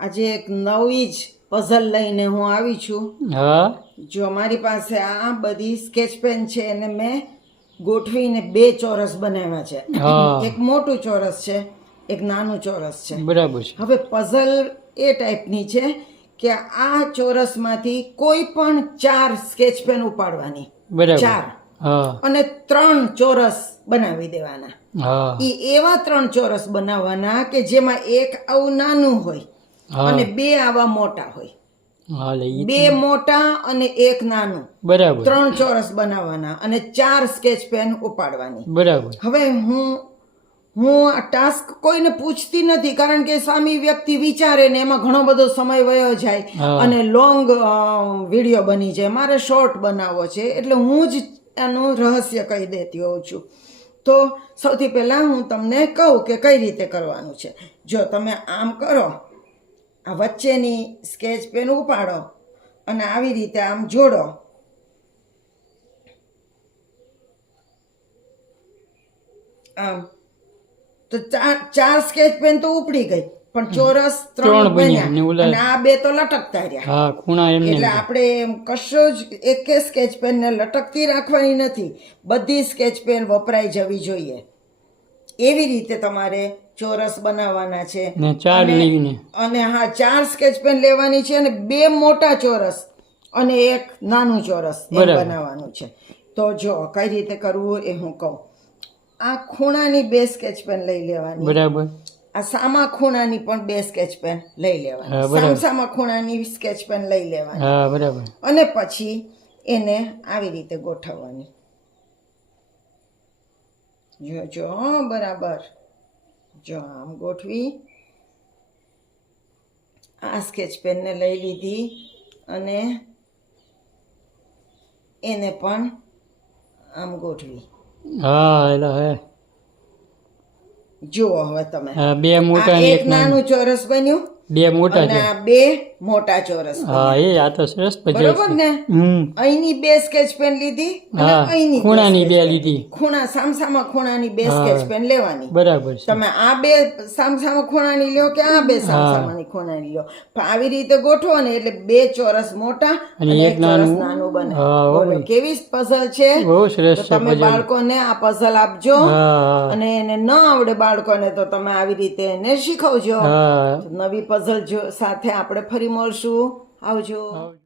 આજે એક નવી જ પઝલ લઈને હું આવી છું. હા જો મારી પાસે આ બધી સ્કેચ પેન છે અને મેં ગોઠવીને બે ચોરસ બનાવ્યા છે. હા. એક મોટું ચોરસ છે, એક નાનું ચોરસ છે. બરાબર છે. હવે પઝલ એ ટાઈપની છે કે આ ચોરસમાંથી કોઈ પણ 4 સ્કેચ પેન ઉપાડવાની, બરાબર. 4, હા અને 3 ચોરસ બનાવી દેવાના. હા એવા 3 ચોરસ બનાવવાના કે જેમાં એક આવું નાનું હોય હા અને બે આવા મોટા હોય. હા લે ઈ બે મોટા અને એક નાનું, બરાબર 3 ચોરસ બનાવવાના અને 4 સ્કેચ પેન ઉપાડવાની. બરાબર. હવે હું આ ટાસ્ક કોઈને પૂછતી નથી, કારણ કે સામી વ્યક્તિ વિચારે ને એમાં ઘણો બધો સમય વયો જાય હા. અને લોંગ વિડીયો બની જાય. મારે શોર્ટ બનાવવો છે એટલે હું જ એનું રહસ્ય કહી દેતી હોઉં છું. તો સૌથી પહેલાં હું તમને કહું કે કઈ રીતે કરવાનું છે. જો તમે આમ કરો, આ વચ્ચેની સ્કેચ પેન ઉપાડો અને આવી રીતે આમ જોડો. આમ તો 4 સ્કેચ પેન તો ઉપડી ગઈ, પણ ચોરસ 3 બન્યા અને આ બે તો લટકતા રહ્યા. હા ખૂણા એમને એટલે આપણે એમ કશો જ એક સ્કેચ પેન ને લટકતી રાખવાની નથી, બધી સ્કેચ પેન વપરાઈ જવી જોઈએ. એવી રીતે તમારે ચોરસ બનાવવાના છે. ને 4 લઈને અને હા 4 સ્કેચ પેન લેવાની છે અને 2 મોટા ચોરસ અને એક નાનું ચોરસ એમ બનાવવાનું છે. તો જો કઈ રીતે કરવું એ હું કહું. આ ખૂણાની 2 સ્કેચ પેન લઈ લેવાની, બરાબર. આ સામા ખૂણાની પણ 2 સ્કેચ પેન લઈ લેવાની, સામસામા ખૂણાની સ્કેચ પેન લઈ લેવાની. હા બરાબર. અને પછી એને આવી રીતે ગોઠવવાની. જો બરાબર, જો આમ ગોઠવી. આ સ્કેચ પેનને લઈ લીધી અને એને પણ આમ ગોઠવી. હા એટલે હે જુઓ હવે તમે, હા, બે મોટા આ ને એક નાનું ચોરસ બન્યું, 2 મોટા અને છે. આ 2 મોટા ચોરસ હા બન્યા. એ આ તો સરસ પજલ બરોબર છે. ને? હમ અહીંની 2 સ્કેચ પેન લીધી અને હા અહીંની ખૂણાની 2 2 લીધી. ખૂણા સામસામા ખૂણાની 2 હા. સ્કેચ પેન લેવાની. બરાબર છે. તમે આ 2 સામસામા ખૂણાની લ્યો કે આ 2 સામસામાની ખૂણાની લ્યો, પણ આવી રીતે ગોઠવો ને એટલે 2 ચોરસ મોટા અને એક ચોરસ નાનું બને. હા, બોલો કેવી પઝલ છે? બહુ સરસ તો છે તમે પજલ. બાળકોને આ પઝલ આપજો. હા અને એને ન આવડે બાળકોને તો તમે આવી રીતે એને શીખવજો. હા નવી પઝલ સાથે આપણે ફરી મળશું. આવજો.